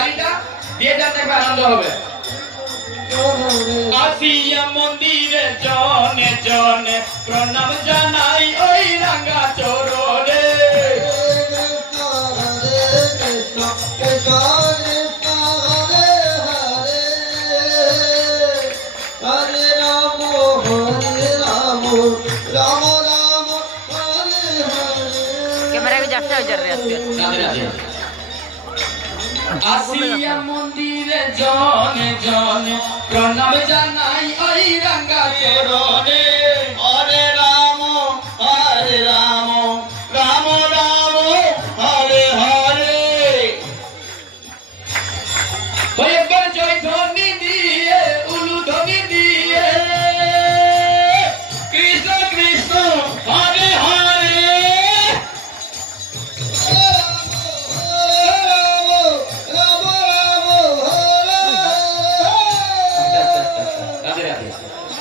তালিটা দিয়ে যান, দেখবে আনন্দ হবে। আসিয়া মন্দিরে জনে জনে প্রণাম জানাই ওই রাঙ্গা চরণে। कैमरा भी जाता है जर रहे আসিয়া মন্দিরে জনে জনে প্রণাম জানাই ওই রাঙ্গা চরণে। হরে রাম রাম রাম হরে হরে। ওই একবার জয় ধ্বনি দিয়ে উলু ধ্বনি দিয়ে কৃষ্ণ কৃষ্ণ হরে হরে।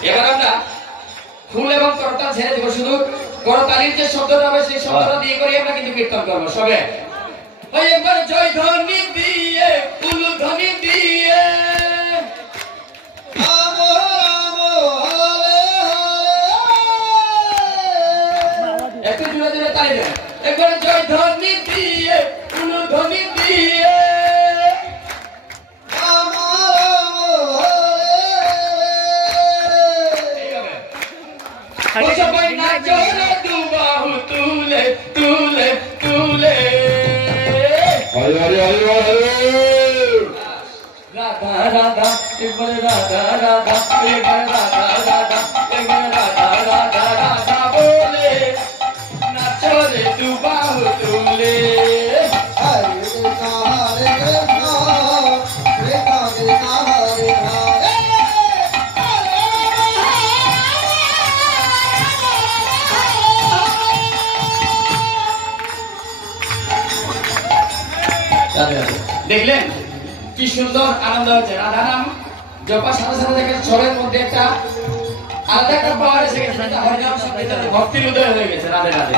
এবার আমরা ফুল এবং করতাল ছেড়ে দেবো, শুধু করতালির যে শব্দটা হবে সেই শব্দটা দিয়ে করে আমরা কিন্তু কীর্তন করবো সবে। ওই একবার জয় ধ্বনি দিয়ে উলু ধ্বনি দিয়ে একটু জোরে জোরে তালি দেন। একবার জয় ধ্বনি দিয়ে উলু ধ্বনি দিয়ে ও সবাই নাচো রে দুবাহু তুলে তুলে তুলে। হরে হরে হরে হরে। রাধা রাধা একবার রাধা রাধা একবার রাধা রাধা একবার রাধা রাধা রাধা বলে নাচো রে দুবাহু তুলে। দেখলেন কি সুন্দর আনন্দ হচ্ছে। রাধা নাম জপার সাথে সাথে দেখেন সবের মধ্যে একটা আলাদা একটা পাওয়ার এসে গেছে, হরিনাম সংকীর্তনে ভক্তির উদয় হয়ে গেছে। রাধে রাধে।